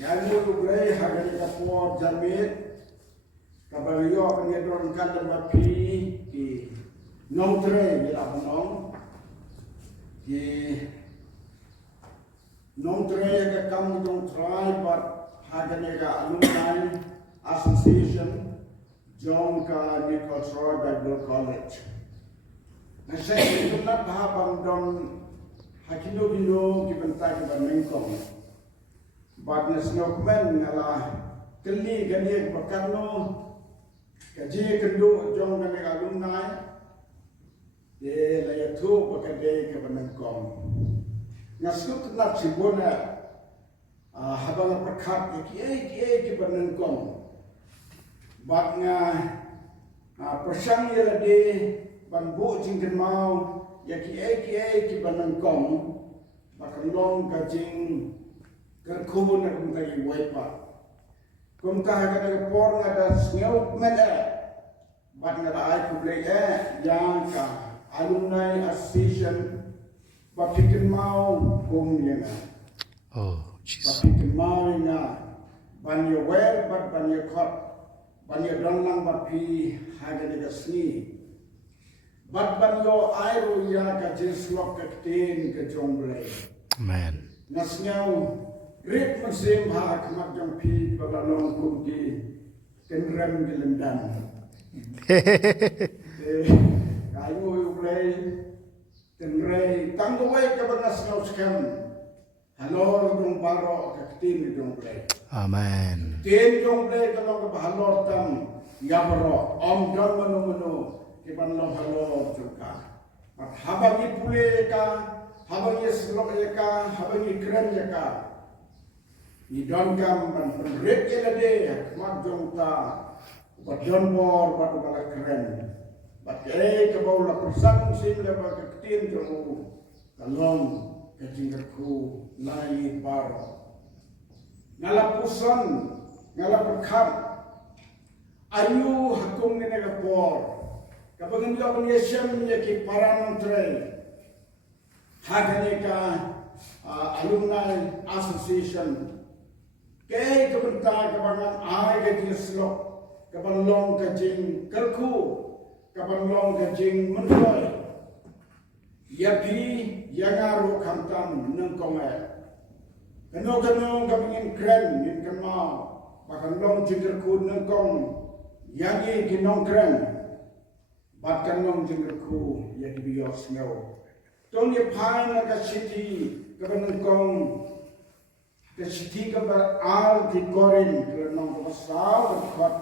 yang mulu boleh harga ni kapur jamit kabario penyedon kan mapi di nomtre ni lah penong di nomtre yang kamu dong try but harga ni ka alumni association John ka Nichols Roy Bible College. Nah saya itu nak bahas dong hakilo bilo kibentai kebanengkong. Bad na snokman ala kali gani bakano kaji kendo jong gani alumni de la yatu bakade kebanengkong. Nasuk nak sibona habang perkat ki kebanengkong. Bad nga persang ya de banbu jingken mau ya ki kebanengkong bakalong kajing kerkubun nak menjadi wiper. Kumtah kena por ngada sengau meda. Bad ngada ai kublai yang ka alumni association bapikin mau kum yang. Oh, Jesus. Bapikin mau yang banyak wer bad banyak kot banyak dalang bapi haga dega sni. Bad banyo airu yang ka jeslok ketin ke jomblai. Amen. Nasngau Rit musim hak mak jampi bagalong kumki kenrem gelendan. Kayu ublay kenrei tanggawai kabanas ngauskan. Halor dong baro kaktin dong blay. Amen. Tin dong blay kalong halor tam yabro om don manu kiban long halor juga. Mat habangi pule ka habangi slok ka habangi keren ka. Ni don kam ban penrek ya lade mak jong ta badon bor batu bala keren bat ke bau la persan sim le ba ketin jong kalong kejingku lai baro ngala puson ngala perkam ayu hakum ne ga por kabang yo ban yesem ye ki paranam tre hagane ka alumni association kay kebentar kebangan ai ke dieslo kebanlong kajing kerku kebanlong kajing mendoy yapi yangaru kamtam nengkonge keno kepingin keren min kemau bahkan long jingkerku nengkong yangi kinong keren bahkan long jingkerku yaki bios ngau tong ye pai na ka city kebanengkong Kesiti kabar al di korin kerenong besar berkot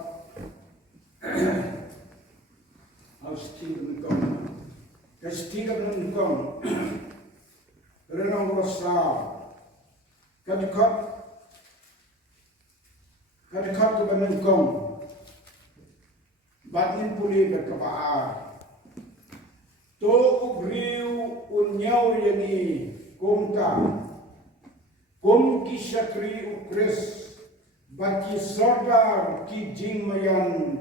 Austin berkot Kesiti kabar berkot kerenong besar kadikot kabar berkot batin puli berkebaa to ubriu unyau yani kumta Kum ki syakri ukris baki sordar ki jing mayan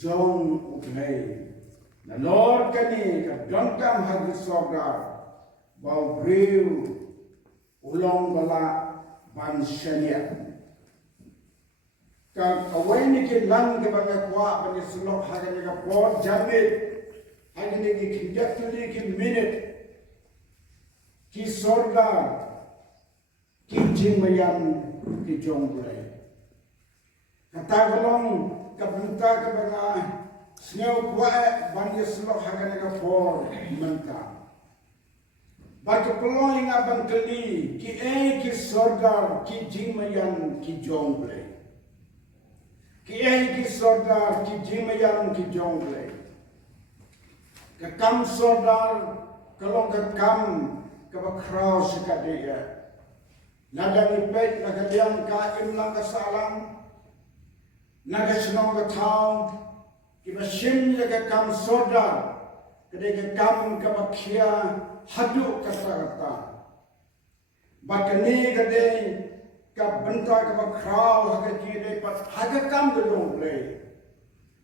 jong uklay. Na Lord kani ka dongkam hagi sordar bau briu ulong bala ban syania. Ka awai ni ki lang ke banga kwa bani sulok hagi ni ka por jamit hagi ni ki kinjatuli ki minute ki sordar Kijing mayan kijong bulay. Katagalong kabunta kabaga snyaw kuwae bandi slok hagana ka por manta. Baka peloy nga bangkali ki sordar kijing mayan kijong bulay. Ki sordar kijing mayan kijong bulay. Kakam sordar kalong kakam kabakraw sikadaya. Nadang ipet nagadiang kaim lang kasalang nagasinong katao kibasim yaga kam soda kadega kam kabakia hadu kata bakani kade kabenta kabakraw hagati de pat hagakam de jongle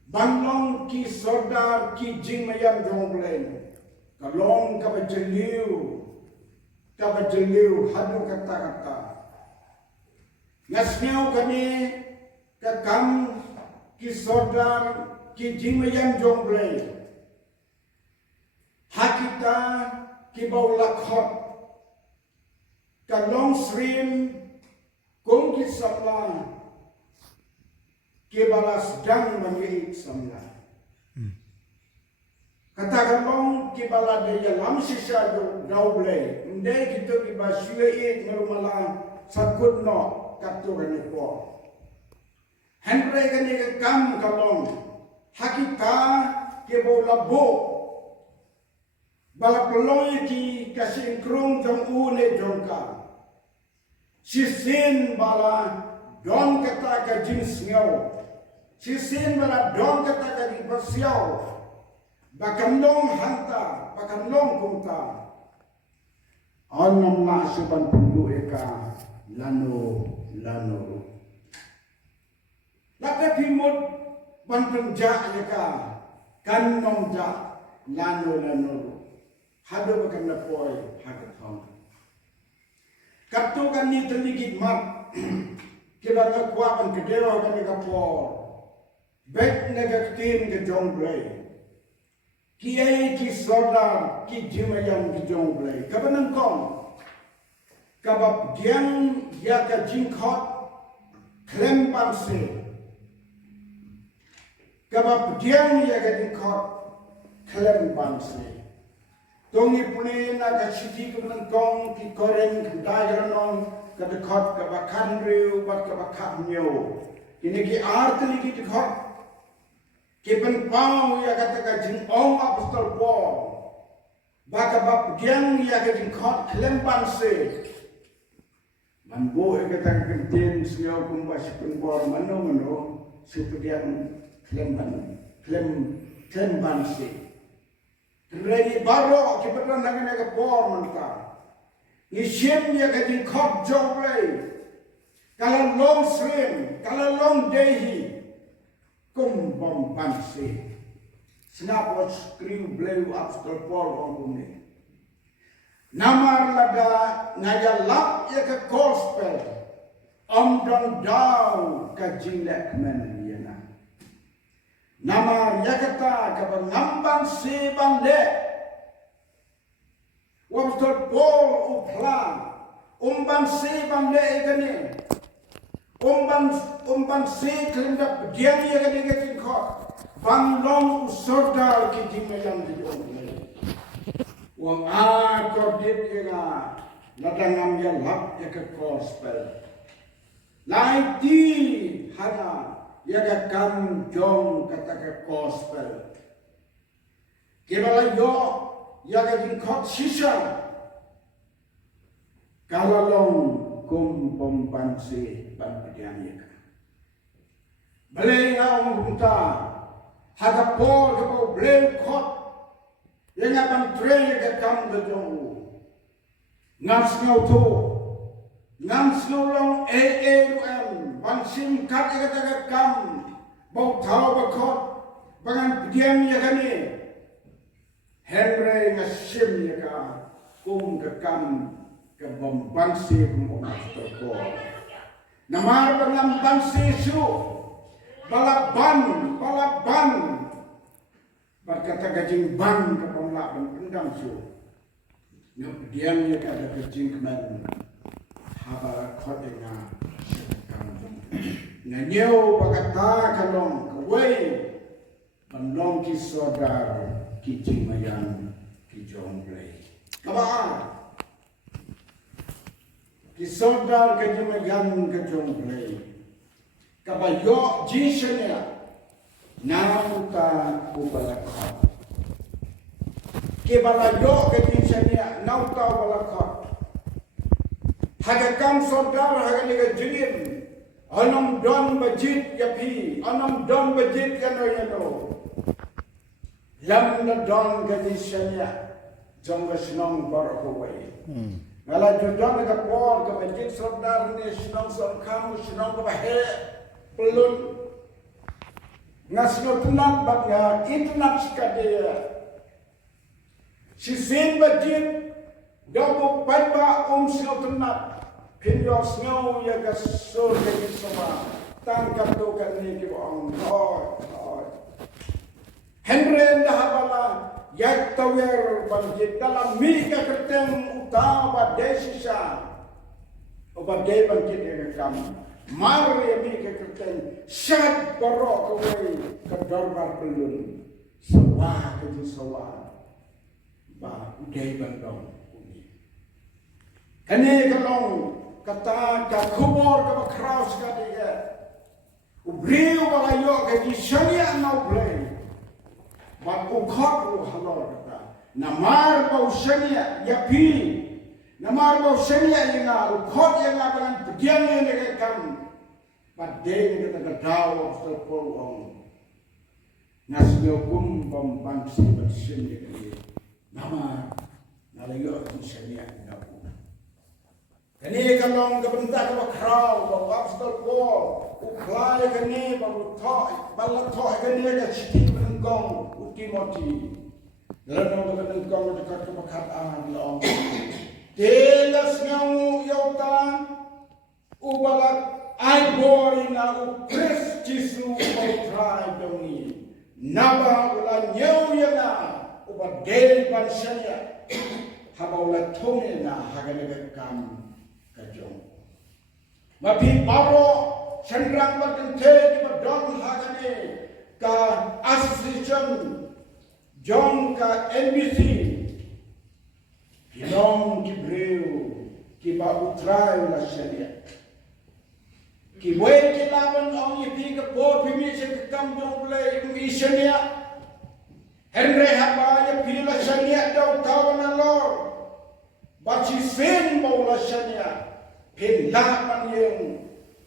banglong ki soda ki jingmayam jongle kalong kabajeliu hadu kata-kata Ngasneu kami ke kam ki sodar ki jimayan jongle. Hakita ki bau lakhot ka long stream kung ki sapla ki balas dang mangi samla. Katakan long ki bala de lam sisa double. Ndai kita ki basue e ngerumala sakut no katu kani ko. Henry kani ke kam kalong hakita ke bola bo bala peloi ki kasing krong jong une jongka. Sisin bala don kata ka jins ngau. Sisin bala don kata ka di pasiau. Bakanlong hanta, bakanlong kumta. Anam na suban pundu eka lano. Lata pimut ban penja eka kanong ja lano. Hado bakan na poi hagathong. Kapto kan ni teligit mat. Kila ngakwa ban kedewa kan eka por. Bet negatin ke jongblay. Kiai ki sodar ki jimayan ki jongle kabanang kong kabab diang ya ka jingkhot klem panse kabab diang ya ka jingkhot klem panse tongi pune na ka chiti kabanang kong ki koreng kandagaranong kadakot kabakan riu bat kabakan nyo ini ki artli ki dikhot Kepen pau ya kata ka jing ong apostol Paul. Baka bap diang ya ka jing khot klempan se. Man bo e kata ka kentin siau kumba sipun bor mano supedian klempan se. Reni baro kepetan nagana ka bor manta. Ni siem ya ka jing khot joble. Kalau long swim, kalau long dehi. Kum bom panse. Snap was scream blue after Paul on bumi. Namar laga ngaya lap ya ke gospel. Don daw ka jilek men yana. Namar ya kata ka bangamban se bande. After Paul uplan. Ban se bande egane. Umban se kelendap diam ya kan ingat kau banglong sodar ki jimayan di omle wang kodit ya ladangam ya lap ya ke gospel laiti hana ya ke kam jong kata ke gospel kebala yo ya ke jingkot sisa kalalong kum pompansi ban pediani ka balai ngau munta haga por ke bo blem khot yang ban train ke kam de jong ngas ngau to ngas ngau long AAUM ban sim kat ke kam bo thau ba khot bangan pediani ka ni Henry ngasim ya ka kum ke kam kebom bangsi kebom terko. Namar benam bangsi su balaban. Berkata gajing ban kebom lak pendam su. Nyok diamnya kada gajing kemen haba kodena sekam. Nanyau berkata kalong kawai pendong ki sodar ki jimayan ki jonglei. Kabaan Kisodar ke jumayan ke jongle. Kabayo jisenya nauta ubalakha. Kebalayo ke jisenya nauta ubalakha. Hagakam sodar hagani ke jingin. Anam don bajit yapi, anam don bajit yano. Lam na don ke jisenya jongga senong barakowai. Kalau jodoh ke por ke masjid sodar ni senang kamu senang ke bahaya belum ngasno tenat bagya internet sekadaya si sen masjid dabu pada sino tenat Pinyo snow ya ka so ya ki sama tangkap to kan ni ki bong thoi Henry dahabala yak tawer banjit dalam mi ka kerteng utawa desisa oba de banjit ya kam mar ya mi ka kerteng syad barok away ka darbar belun sawa ka ji sawa ba udai bandong kani kalong kata ka khubor ka kraus ka dia ubriu balayo ka di sharia na ublay ba ku khot halor kata namar ba sharia ya pi namar ba sharia ina u khot ya na ban pedian ne ka kam ba de ne ka daw of po ong nasyo kum bam bang si ba sharia ni nama nalayo di sharia na kani kalong kabenta ka kraw ba wapstal ko uklay kani ba uthoi balatoi kani ka chiti bengkong utimoti lano ka bengkong ka ka khat an long telas ngau yauta ubalak ai bori na u Kristisu utrai dongi naba ula nyau yana uba del ban shania haba ula thone na hagane kam kajong mapi baro sendrang baten the di badon hagane ka association jong ka NBC kilong ki breu ki ba utrai la sharia ki we ki laban ong yi ka por pimi se kam jong play mi sharia Henry haba ya pila sharia dau tawana lor bachi sen maula sharia pin lapan yang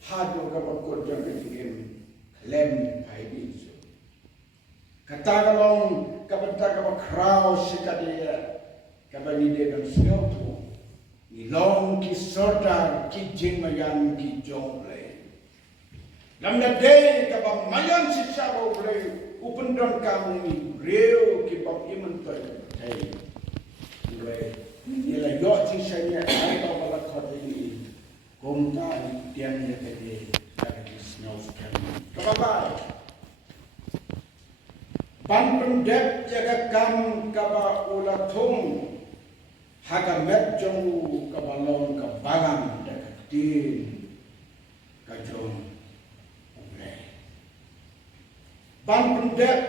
hadu ka bakot jang kitim lem haidi kata kalong kabenta ka bakraw sikadia kabani de kan siotu ilong ki sordar ki jingmayan ki jongle lamna de ka ba mayan si sabo ble upendon kami reo ki ba iman toy hey ble ila yo chi shanya ai ba bala khodi komta tiang ya tadi dari snow scan kabai ban pendep ya kam kaba ulatung haga met jong kabalong kabalang dak tin kajong ule ban pendep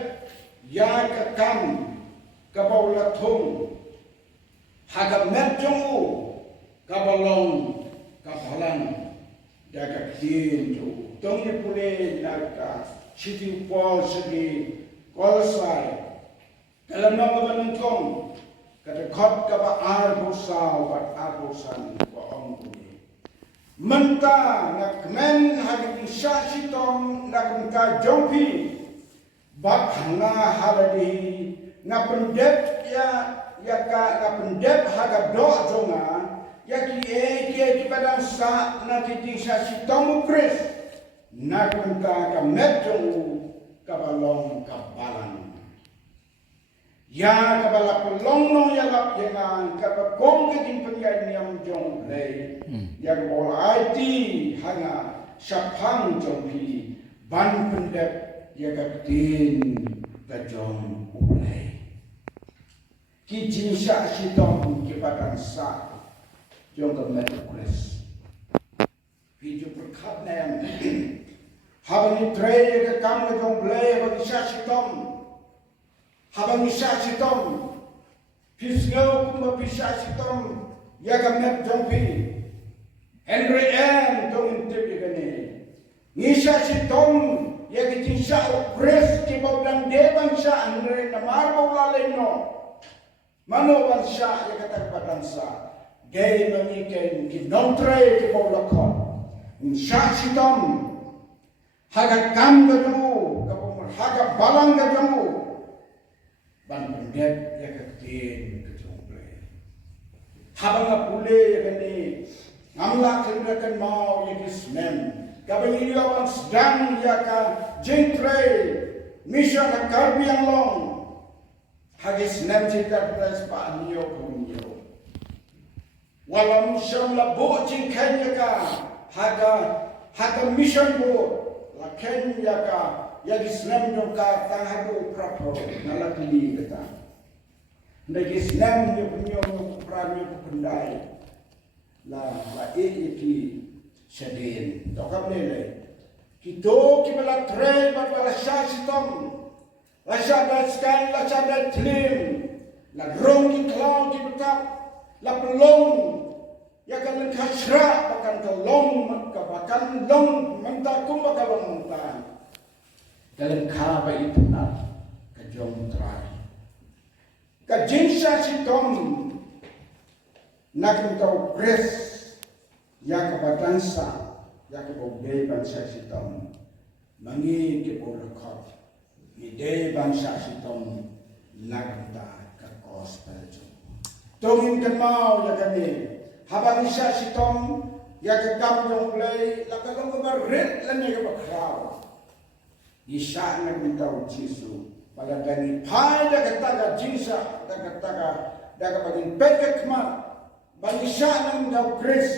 ya kam kaba ulatung haga met jong kabalong kabalang dak tin jo tong ni pule naka chiti pol segi kolsai dalam nama menentong kata khot ka ba ar bosau bat ar bosan ko ong ni menta nak men hagi sha sitong nak ka jompi bat hanga haladi na pendep ya ka na pendep haga do jonga ya ki padang sa na ti sha sitong pres nak menta ka metong kabalong kabalan ya kabala pelong no ya lap yang kabakong ke timpengai niam jong lei ya kabol IT hanga syapang jongpi ban pendep ya katin kajong ulai ki jinsya sitong ki padang sa jong kemet kres video berkat nem habang itrei ke kam ke jong blay bagi syasitom habang syasitom pisngau kumba pisasitom ya kamet jong pi Henry M tong intip ikani ni syasitom ya ke sya pres ki bawang deban sya Henry namar bawlalay no mano ban sya ya kata padang sa gay mangiken ki nontrei ki bawlakon syasitom haga kam gajamu kapung haga balang gajamu ban pendep ya ketin kejomble habang apule ya kani ngamla kendrakan mau ya kismen kabang iliawan sedang ya ka jentre misha ka karbiang long hagis nem cita pres pa niyo kunyo walau mission la bo jing Kenya ka haga mission bo la Kenya ka ya Islam do ka tang hadu prapo nala pili kata ndai Islam yo punyo pranyo pendai la ki sedin to ka nele kito kibala tray bala shasitom la shabat skan la shabat tlim la grong ki cloud ki betap la pelong ya kan khashra bakan ka long ka bakan long menta kum bakalong menta dalam kha ba itna ka jong trai ka jinsa si tom nak kau grace ya ka batansa ya ka bobe bansa si tom mangi ke bolakot ni de bansa si tom nagta gospel jo tongin kan mau ya kan ni habang isa si tom ya ka kam jong play la ka long ba red la ni ka crowd isa na bitaw Jesu pala gani pai da ka taga jinsa da ka taga da ka bagin pekek ma bang isa na bitaw Chris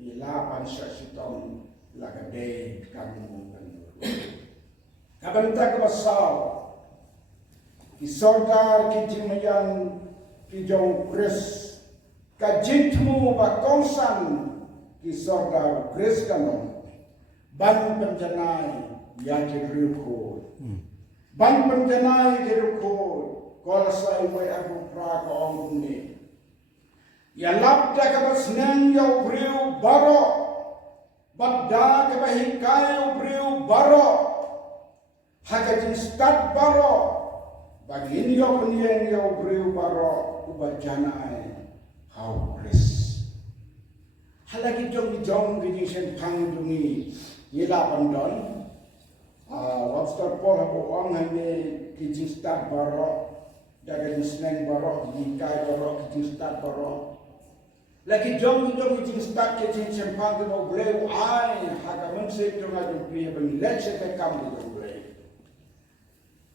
ni la pan sa si tom la ka de kamu kan kabanta ka basaw ki sordar ki jimayan ki jong Chris ka jintmu ba kongsan ki sordar Chris kanon ban penjanai ya ki ruko ban penjanai ki ruko kola sai mai aku pra ko ong ni ya labda ka basnen yo briu baro badda ka bahikai yo briu baro hagajin start baro bagi ini yo penyen yo breu baro ubajana ai how Chris halagi jong gini sen pang dungi yela pandon what's the por habo ong hane kijing start baro daga sneng baro dikai baro kijing start baro lagi jong kijing start kijing sen pang do breu ai haga mense jong adu pi bang leche te kam do breu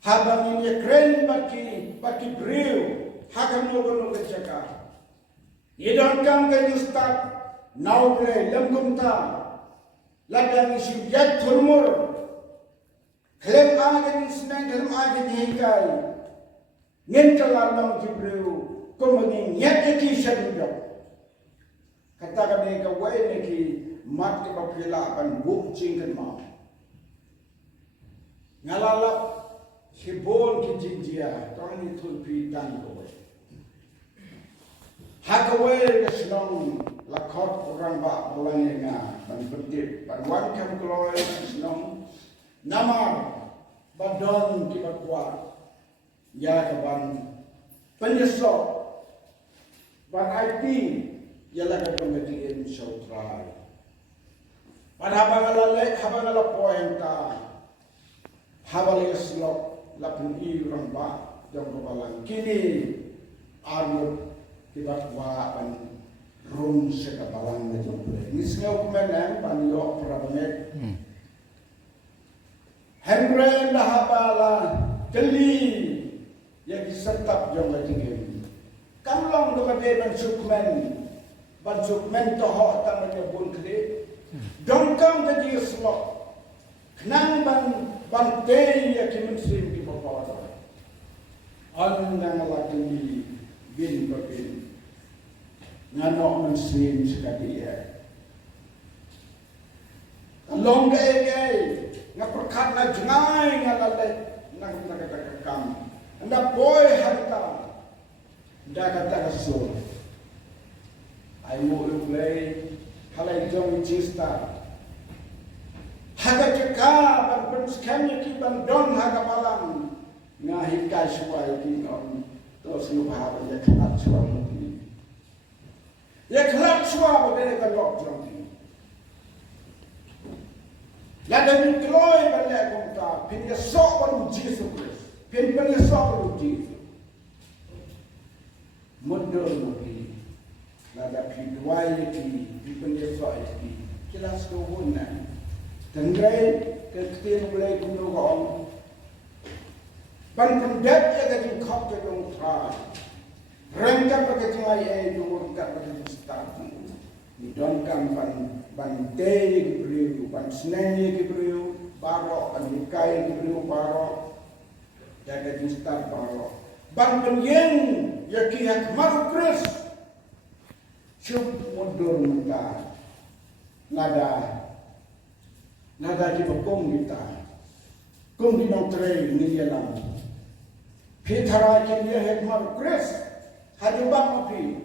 habang ini keren baki breu hakam logo kecaka idon kam ke start now play lemkum ta ladang isi yat thurmur klem age sneng klem age hikai ngin kalanong ki breu komani nyat ki shadudo kata kami ka wai ne ki mat ke bapila pan buk jingkan ma ngalala Hibon ki jinjia, kau ni tu pitan kau. Hakawai kesenong lakot orang bak bulan yang ban berdip, ban wan kam keloy kesenong nama badon ki bakwa ya kaban penyesok ban IT ya la ka pemetian sautrai. Pada habangala poenta habale slok lapun i ramba jong balang kini arut kibat wa ban rum seka balang na jong play ni sneu kumenem ban yo prabamet Henry na habala kali yang disertap jong laging kamlong kepada ban sukmen to ho tang na bun kli dongkam jadi slok kenang ban tei ya kimensim ki bapa an nang lagi bin babin ngano mensim sekali ya long gay ngaperkat na jengai ngalale nang nakakam anda boy harta nda kata rasul ai mo play halai jong cista haga ceka ban penskanya ki ban don haga malam ngahi kaswai ki on to subha ya khat swa mati ya khat swa bade ka lok jong ti la da min kloy ban le kom ta pin ya so ban Jesus Christ pin ban ya so ban Jesus modol mati la da pi dwai ki ban ya so ki kilas ko wona tenggai ketin mulai kuno gong ban pendat ya gading kop ke dong tra Rengka pakai cingai jumur kat pakai start. Didonkan ban tei kibriu, ban seneni kibriu, barok ban nikai kibriu barok. Jaga start barok. Ban penyeng yaki hak maru kris. Cup mundur muka. Nada di bakong kita. Kung dinontre ni yalam. Pitara kenya hak maru kris. Hadubang api,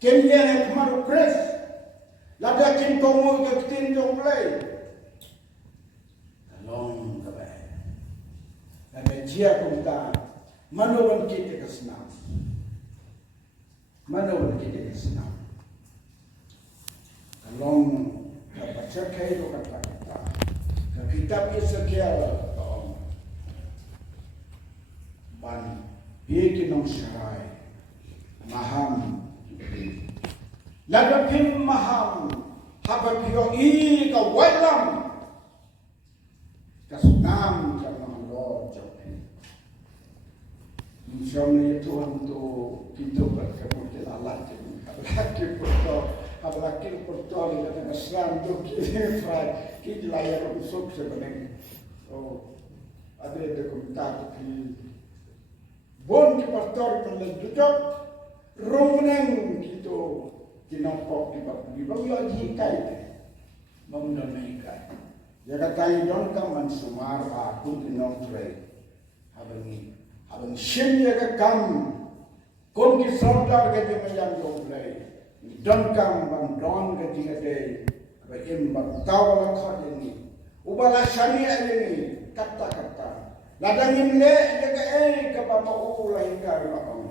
kenya hek maru kres, lada kin komo ke tin jong play, kalong kabai, lada jia kumta, manowan kita kesenam, kalong dapat cekai do kata kita, kitab Ezekiel ban bikin nong syarai. Maham, ladapin maham, habapio I kawalam, kasunam jangan Lord jauh. Insyaallah Tuhan tu kita berkemudian Allah jadi laki pertol dengan Islam tu kita fry kita layak untuk sebenarnya. Oh, ada komentar di bon ki pastor penelitian Rumunang gitu kinampok di bawah jikai memdonaikan. Ya kata don kaman sumar aku dinontre habang shin ya kam kon ki sordar ke jemayan domplay don kam bang don ke jingade ba im bang tawala khadini ubala shani alini kata ladangin le ya ke ba mau lain ka ba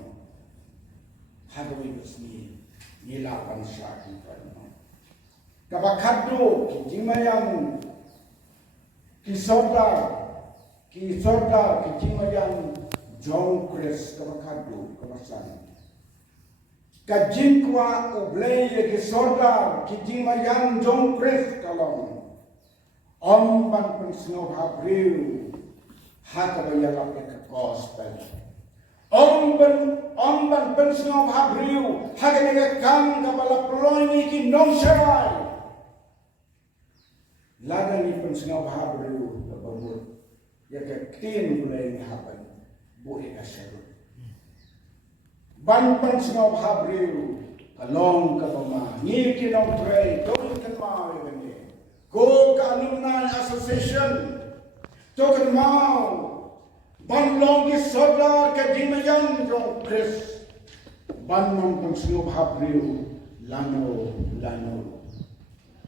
Hagawin besni nilapan siya kita. Kapakado kijimayang kisorda kijimayang John Chris kapakado kapasan. Kajingkwa ublay kisorda kijimayang John Chris kalong. Omban pensno habriu hakabayalak ke gospel. Omban pensno habriu hagane kam kapala ploini ki non sharai lagani pensno habriu babur ya ke tin mulai hapan boleh kasih ban pensno habriu kalong kapama ni ki non tray to kan mau ini go ka alumni association to kan mau ban long ki sodar ke jimayan jong Chris ban non pensno habriu lano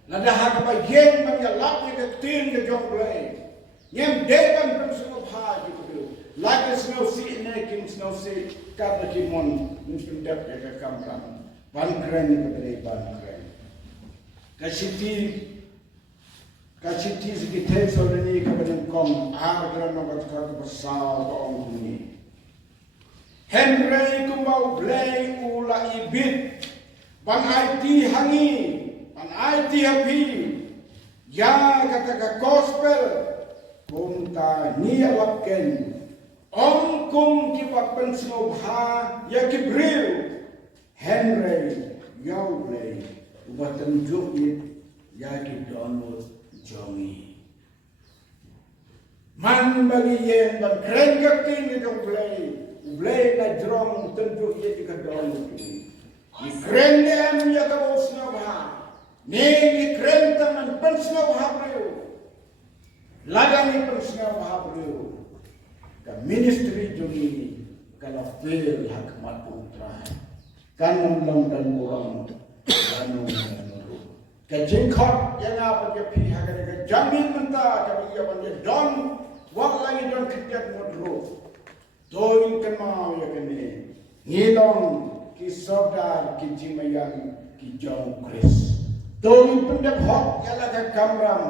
lada hak ba yen ban ya lap ke tin ke jong play yem deban pensno ha gitu like snow see ne kim snow see ka ba ki mon nin dep ke kamran ban kren ke bere ban kren Kaciti sekitar saudari kepada kong agar nabat kata besar kong ini. Henry kumbau blay ula ibit ban IT hangi ban IT happy ya kata ke gospel kumta ni alapken kum kipak pensno bha ya kibril Henry yau blay ubatan jukit ya ki download Jongi man bagi yen ban kren kakting ni jong play na drum tentu ye di kadon ni kren ni ya ka bosna ba ni kren taman pensna ba bro laga ni pensna ba bro ka ministry jongi kala fail hak matu try kan long dan kurang anu Kajengkot yang apa dia pihak ada jamin mentah kami ia banyak don wak lagi don ketiak modro don kenal ya kene ngilong kisodar kijimayan kijong Chris don pendek hot ialah ke kamram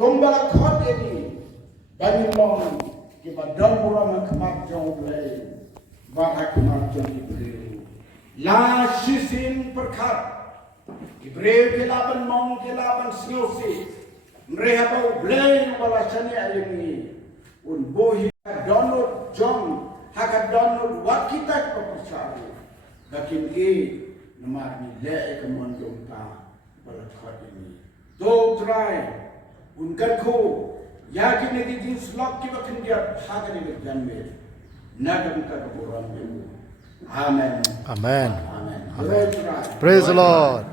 kumbala hot ini bagi long kibat don murang kemat jong play bahak kemat jong ibri la sisin perkat Ibrahim kelaban mong kelaban snosi mereka bau blay wala sani ayuni un bohi download John haka download wat kita kepercayaan Lakin namar ni le ekemon jumpa berkat ini. Do try unkan ko yakin lagi jin slok ki bakin dia hagan ni janme. Nagam ka kaburan. Amen. Amen. Amen. Praise the Lord.